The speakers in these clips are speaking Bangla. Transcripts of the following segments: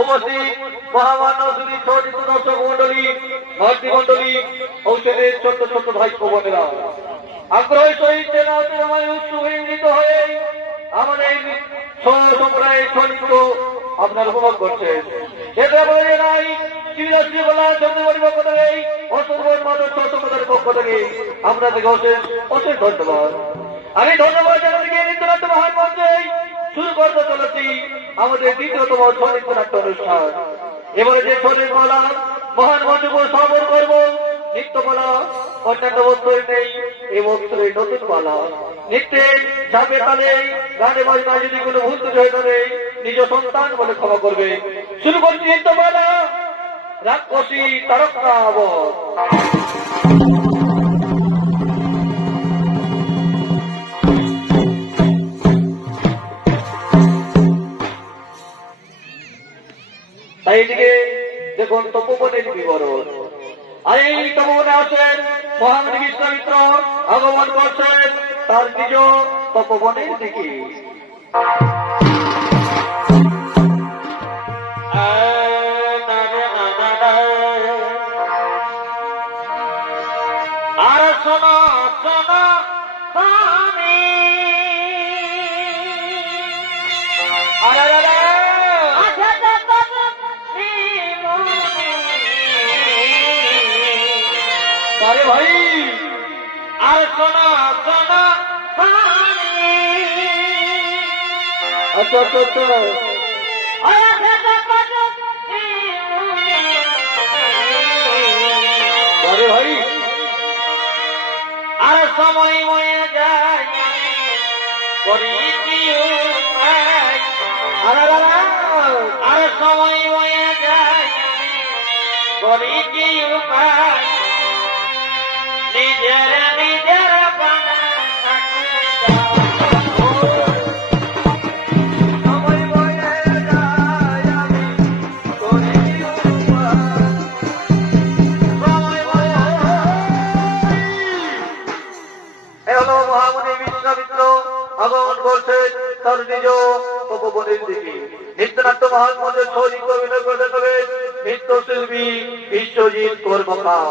উপস্থিত মহামান্য শ্রী ছোট দর্শক মন্ডলী, ভাতৃমন্ডলী, ঔষধের ছোট্ট ছোট্ট ভাই বোনেরা, আগ্রহের সহিত উৎসুক হয়ে আমাদের সম্প্রদায়ের সৈনিক আপনার উপভোগ করছেন। এটা বলে নাই পক্ষ থেকে অসংখ্য মানুষ সম্প্রদায়ের পক্ষ থেকে আমরা থেকে অশেষ ধন্যবাদ। আমি ধন্যবাদ জানাতে নিত্যনাট্য মহান মঞ্চে শুরু করতে চলেছি আমাদের দ্বিতীয়তম নৃত্যনাট্য অনুষ্ঠান। এবারে যে মালা মহান মঞ্চকে সবর করব, নৃত্যমালা অন্যান্য বস্ত্রের নেই, এই বস্ত্রের নতুন মালা নৃত্যে ঝাঁপে তালে গানে বাজনায় যদি কোনো ভুল ত্রুটি হয়ে থাকে নিজ সন্তান বলে ক্ষমা করবে। শুরু করছি নৃত্যমালা রাক্ষসী তারকাব। তাই এদিকে দেখুন তপোবনের বিবরণ। আর এই তপোবনে আছেন মহামণি বিশ্বামিত্র আগমন করছেন তার নিজ তপোবনের দিকে। আর শোনো শোনো আরে ভাই, আর শোনো শোনো আচ্ছা আচ্ছা আচ্ছা আরে ভাই, আর সময় মরে যায় আর সময় মরে যায় করি কি উপায় নিজের নিজের মহামণি বিশ্বামিত্র আগমন করছেন তার নিজ তপোবনের দিকে। নৃত্যনাট্য মহান মঞ্চের সৈনিক অভিনয় করতে হবে নৃত্যশিল্পী বিশ্বজিৎ কর্মকার।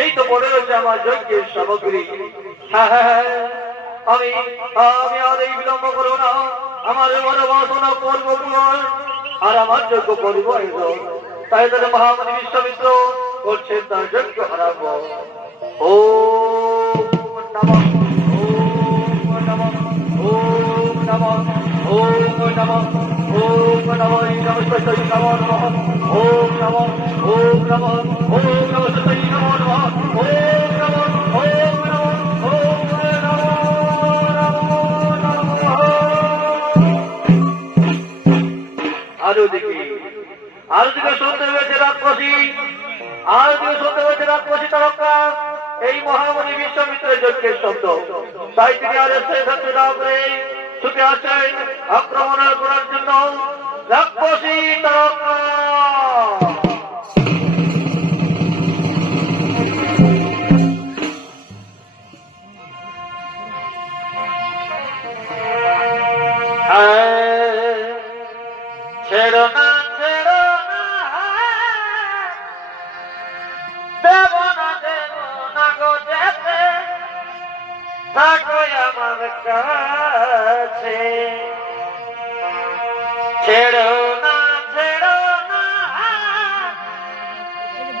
এই তো পড়ে রয়েছে আমার যজ্ঞের সামগ্রী। হ্যাঁ হ্যাঁ, আমি আমি আর এই বিলম্ব করবো না, আমার মনোবাসনা করবো আর আমার যজ্ঞ করবো। তাই তাহলে মহামণি বিশ্বামিত্র করছেন তার যজ্ঞ হারাব। ও নমঃ ওম নমঃ ওম নমঃ ওম নমঃ ওম নমঃ নমস্তে নমো নমঃ ওম নমঃ ওম নমঃ ওম নমস্তে নমো নমঃ ওম নমঃ ওম নমঃ ওম নমঃ। আরো দেখি, আর দিকে শুনতে হয়েছে রাজবাসী, আর দিকে শুনতে হয়েছে রাজবাসী তারকা এই মহামণি বিশ্বামিত্রের যজ্ঞের শব্দ। তাই তিনি আর এসে থাকতে না করে ছুটে আসেন আক্রমণ করার জন্য। রাজবাসী তারকা ছেড়ো না, ছেড়ো না, দেব না, দেব না গো যেতে, থাকো আমার কাছে। ছেড়ো না, ছেড়ো না,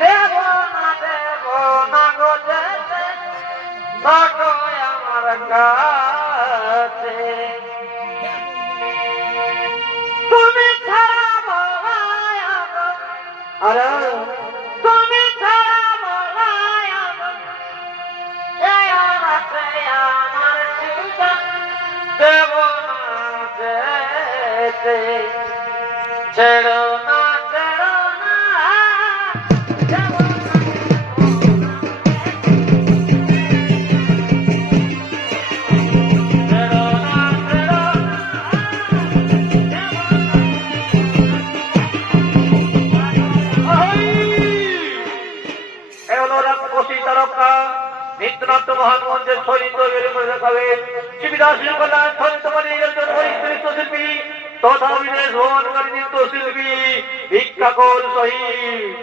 দেব না, দেব না গো যেতে, থাকো আমার কাছে। তুমি ছাড়া বলাই আর তুমি ছাড়া বলাই আমার জীবন দেব না যেতে। ছেড়ো না, ছেড়ো না, দেব নিত্যনাথ মহান মন্দির ছড়িত দেখাবেন শিবিদাস কল্যাণ ছড়িত শিল্পী তথা বিদেশ ভ্রমণকারী নৃত্যশিল্পী ভিক্ষাকর সহিত।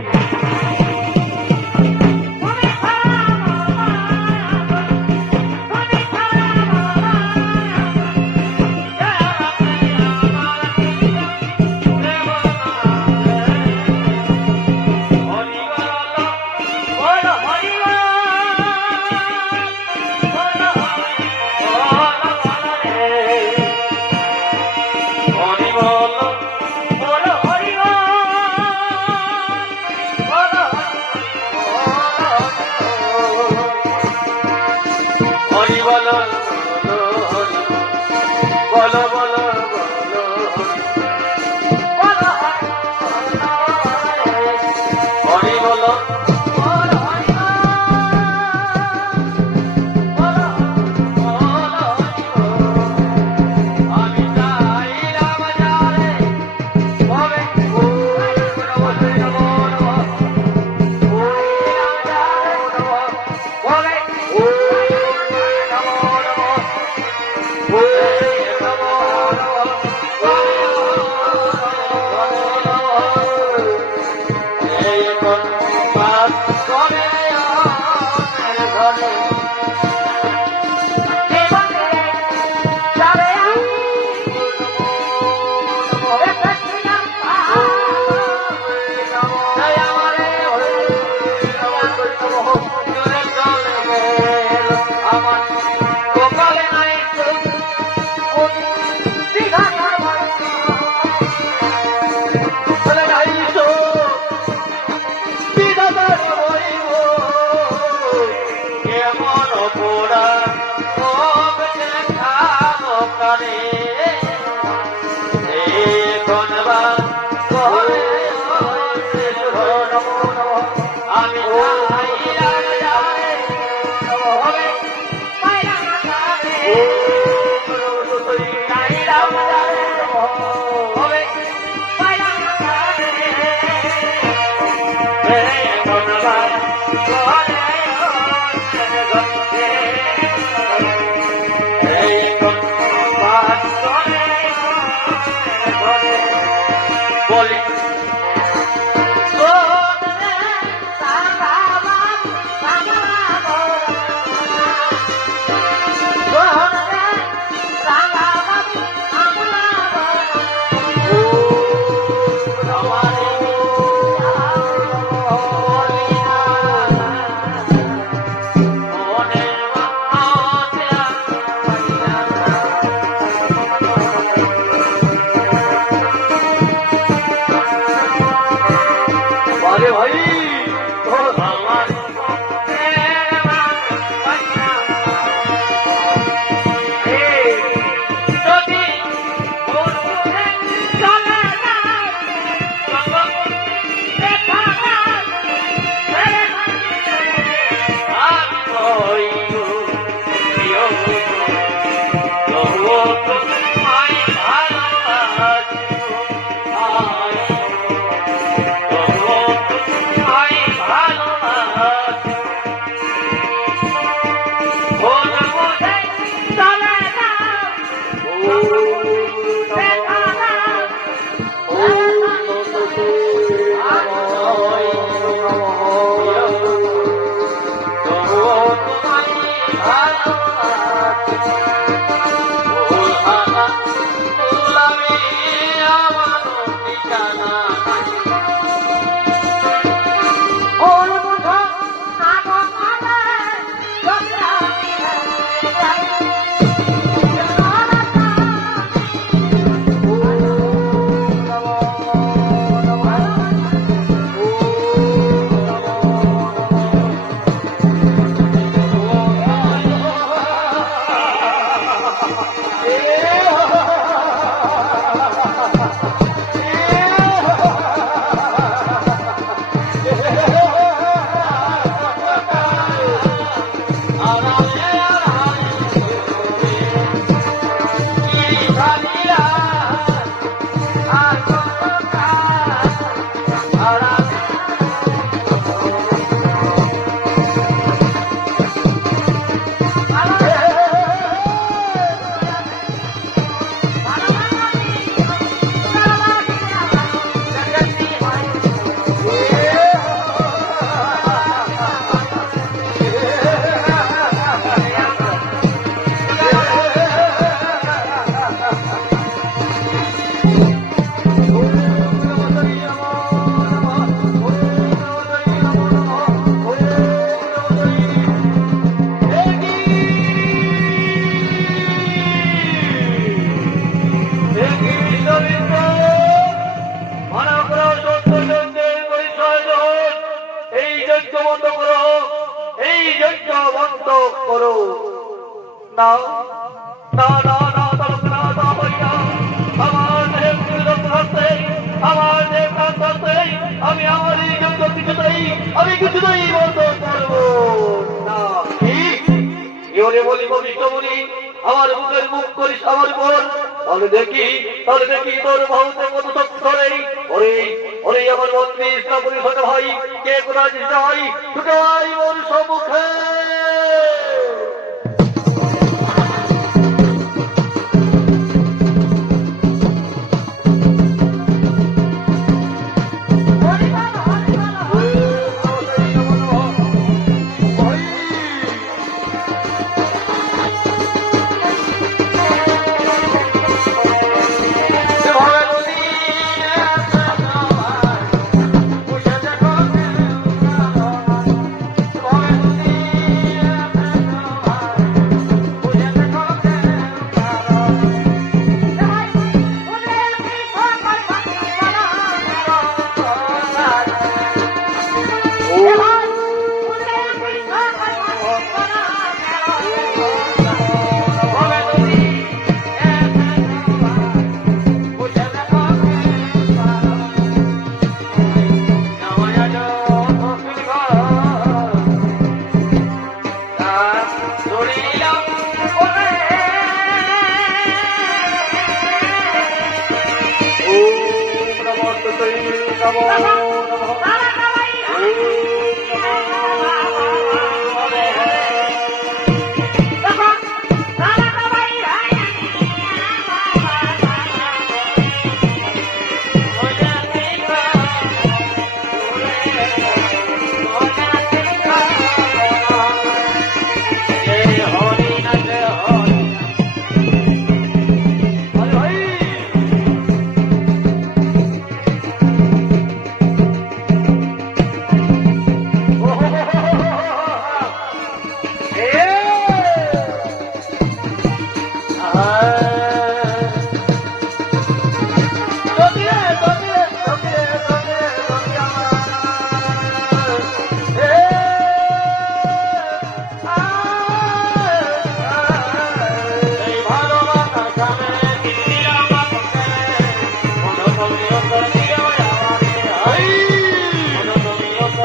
নমো নমঃ।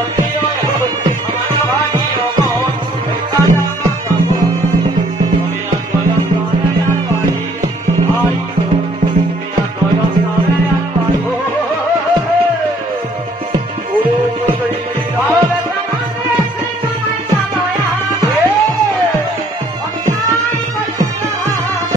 Hey!